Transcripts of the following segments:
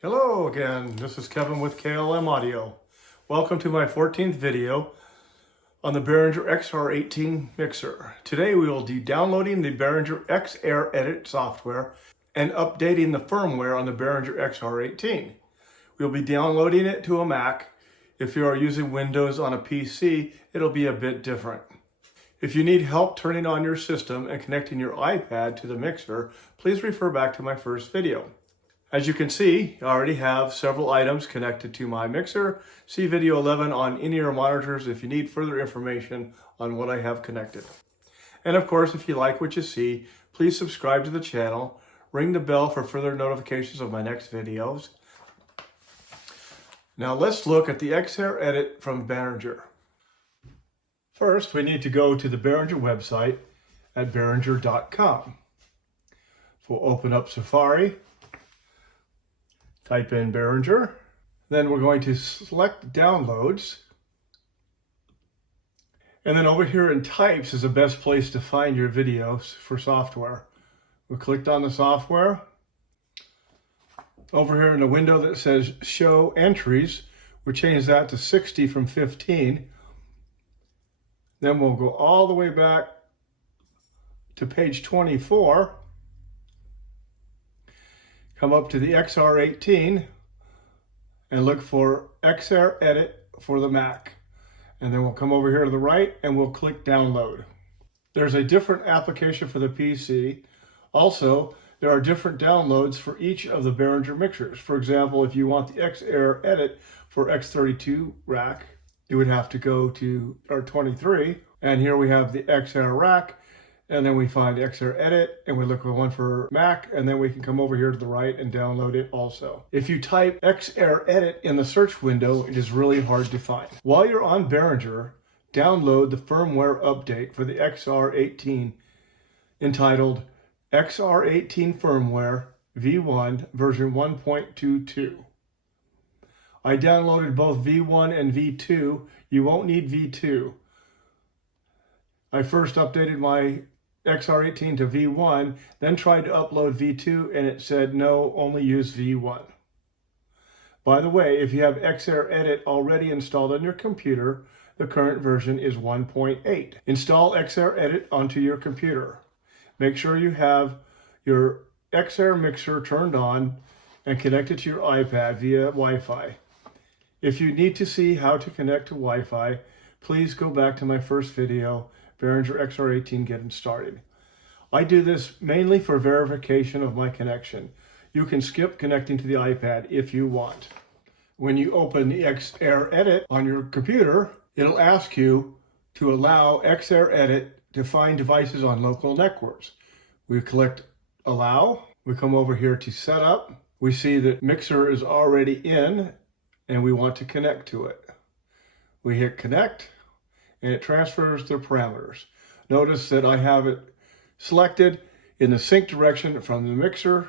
Hello again, this is Kevin with KLM Audio. Welcome to my 14th video on the Behringer XR18 mixer. Today we will be downloading the Behringer XR18 software and updating the firmware on the Behringer XR18. We'll be downloading it to a Mac. If you are using Windows on a PC, it'll be a bit different. If you need help turning on your system and connecting your iPad to the mixer, please refer back to my first video. As you can see, I already have several items connected to my mixer. See video 11 on in-ear monitors if you need further information on what I have connected. And of course, if you like what you see, please subscribe to the channel, ring the bell for further notifications of my next videos. Now let's look at the XR18 from Behringer. First, we need to go to the Behringer website at behringer.com. We'll open up Safari. Type in Behringer, then we're going to select Downloads, and then over here in Types is the best place to find your videos for software. We clicked on the software. Over here in the window that says Show Entries, we'll change that to 60 from 15. Then we'll go all the way back to page 24. Come up to the XR18 and look for XR18 for the Mac. And then we'll come over here to the right and we'll click Download. There's a different application for the PC. Also, there are different downloads for each of the Behringer mixers. For example, if you want the XR18 for X32 rack, you would have to go to R23. And here we have the XR rack. And then we find XR18 and we look for one for Mac, and then we can come over here to the right and download it also. If you type XR18 in the search window, it is really hard to find. While you're on Behringer, download the firmware update for the XR18 entitled XR18 Firmware V1 version 1.22. I downloaded both V1 and V2. You won't need V2. I first updated my XR18 to V1, then tried to upload V2 and it said no, only use V1. By the way, if you have XR18 already installed on your computer, the current version is 1.8. Install XR18 onto your computer. Make sure you have your XR mixer turned on and connected to your iPad via Wi-Fi. If you need to see how to connect to Wi-Fi, please go back to my first video, Behringer XR18 getting started. I do this mainly for verification of my connection. You can skip connecting to the iPad if you want. When you open the XR18 on your computer, it'll ask you to allow XR18 to find devices on local networks. We click Allow. We come over here to Setup. We see that Mixer is already in and we want to connect to it. We hit Connect, and it transfers the parameters. Notice that I have it selected in the sync direction from the mixer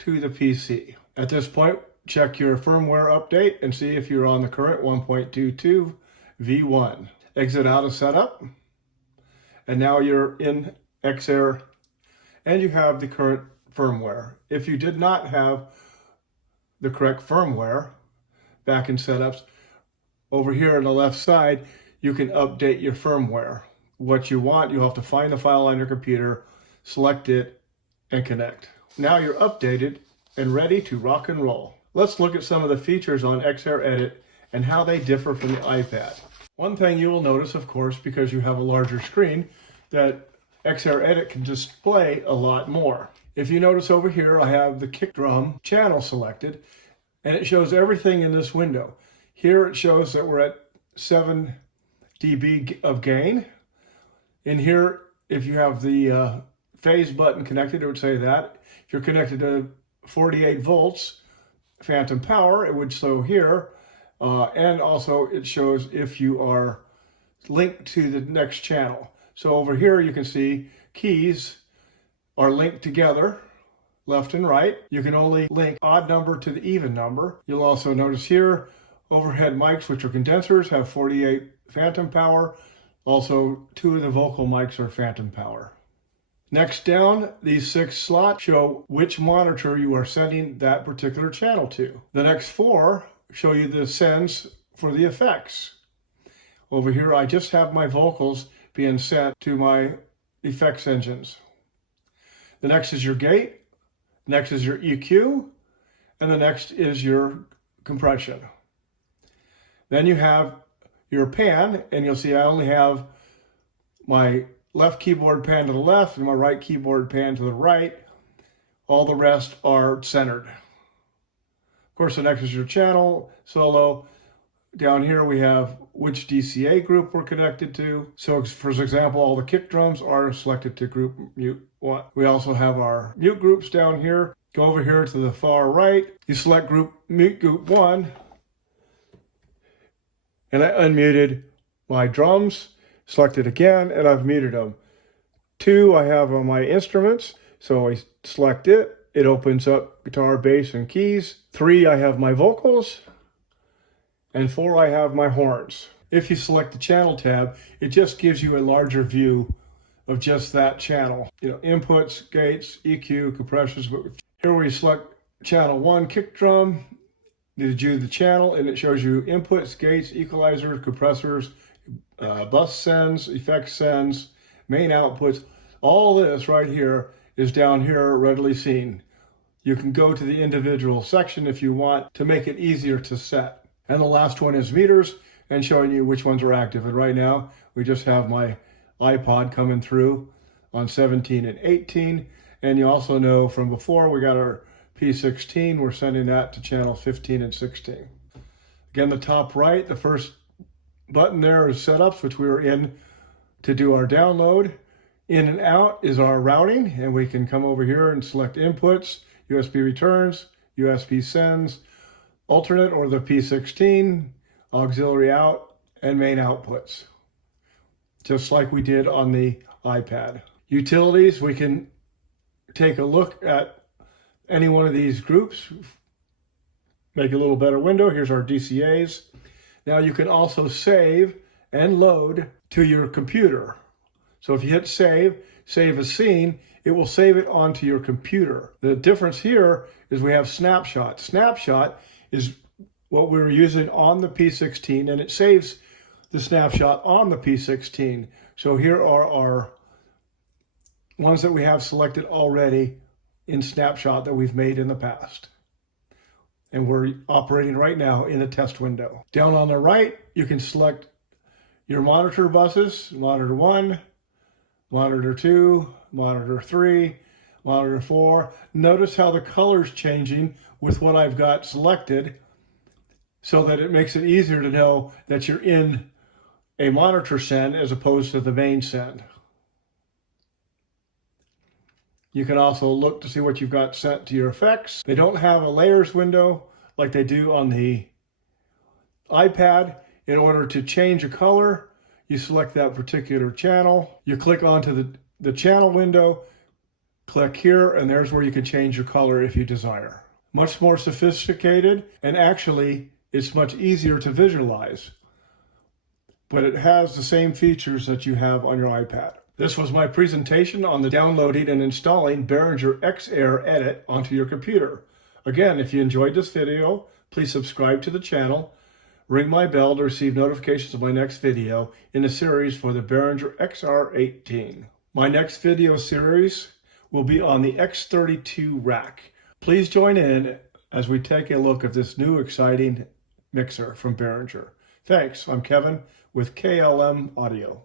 to the PC. At this point, check your firmware update and see if you're on the current 1.22 V1. Exit out of Setup, and now you're in XR, and you have the current firmware. If you did not have the correct firmware back in Setups, over here on the left side, you can update your firmware. What you want, you'll have to find the file on your computer, select it, and connect. Now you're updated and ready to rock and roll. Let's look at some of the features on XR18 and how they differ from the iPad. One thing you will notice, of course, because you have a larger screen, that XR18 can display a lot more. If you notice over here, I have the kick drum channel selected, and it shows everything in this window. Here it shows that we're at 7 dB of gain. In here, if you have the phase button connected, it would say that. If you're connected to 48 volts phantom power, it would show here. And also it shows if you are linked to the next channel. So over here you can see keys are linked together, left and right. You can only link odd number to the even number. You'll also notice here overhead mics, which are condensers, have 48 phantom power. Also, 2 of the vocal mics are phantom power. Next down, these 6 slots show which monitor you are sending that particular channel to. The next 4 show you the sends for the effects. Over here, I just have my vocals being sent to my effects engines. The next is your gate, next is your EQ, and the next is your compression. Then you have your pan, and you'll see I only have my left keyboard pan to the left and my right keyboard pan to the right. All the rest are centered. Of course, the next is your channel, solo. Down here we have which DCA group we're connected to. So for example, all the kick drums are selected to group mute 1. We also have our mute groups down here. Go over here to the far right. You select mute group 1. And I unmuted my drums, selected again, and I've muted them. 2 I have on my instruments, so I select it. It opens up guitar, bass, and keys. 3 I have my vocals. And 4 I have my horns. If you select the channel tab, it just gives you a larger view of just that channel. Inputs, gates, EQ, compressors. But here we select channel 1 kick drum, you do the channel, and it shows you inputs, gates, equalizers, compressors, bus sends, effects sends, main outputs. All this right here is down here readily seen. You can go to the individual section if you want to make it easier to set. And the last one is meters and showing you which ones are active. And right now, we just have my iPod coming through on 17 and 18. And you also know from before, we got our P16. We're sending that to channel 15 and 16. Again, the top right, the first button there is setups, which we were in to do our download. In and out is our routing. And we can come over here and select inputs, USB returns, USB sends, alternate or the P16, auxiliary out, and main outputs, just like we did on the iPad. Utilities, we can take a look at any one of these groups, make a little better window. Here's our DCAs. Now you can also save and load to your computer. So if you hit save a scene, it will save it onto your computer. The difference here is we have snapshot. Snapshot is what we were using on the P16, and it saves the snapshot on the P16. So here are our ones that we have selected already in snapshot that we've made in the past. And we're operating right now in a test window. Down on the right, you can select your monitor buses, monitor 1, monitor 2, monitor 3, monitor 4. Notice how the color's changing with what I've got selected so that it makes it easier to know that you're in a monitor send as opposed to the main send. You can also look to see what you've got sent to your effects. They don't have a layers window like they do on the iPad. In order to change a color, you select that particular channel. You click onto the channel window, click here, and there's where you can change your color if you desire. Much more sophisticated, and actually it's much easier to visualize. But it has the same features that you have on your iPad. This was my presentation on the downloading and installing Behringer XR Edit onto your computer. Again, if you enjoyed this video, please subscribe to the channel, ring my bell to receive notifications of my next video in the series for the Behringer XR18. My next video series will be on the X32 rack. Please join in as we take a look at this new exciting mixer from Behringer. Thanks, I'm Kevin with KLM Audio.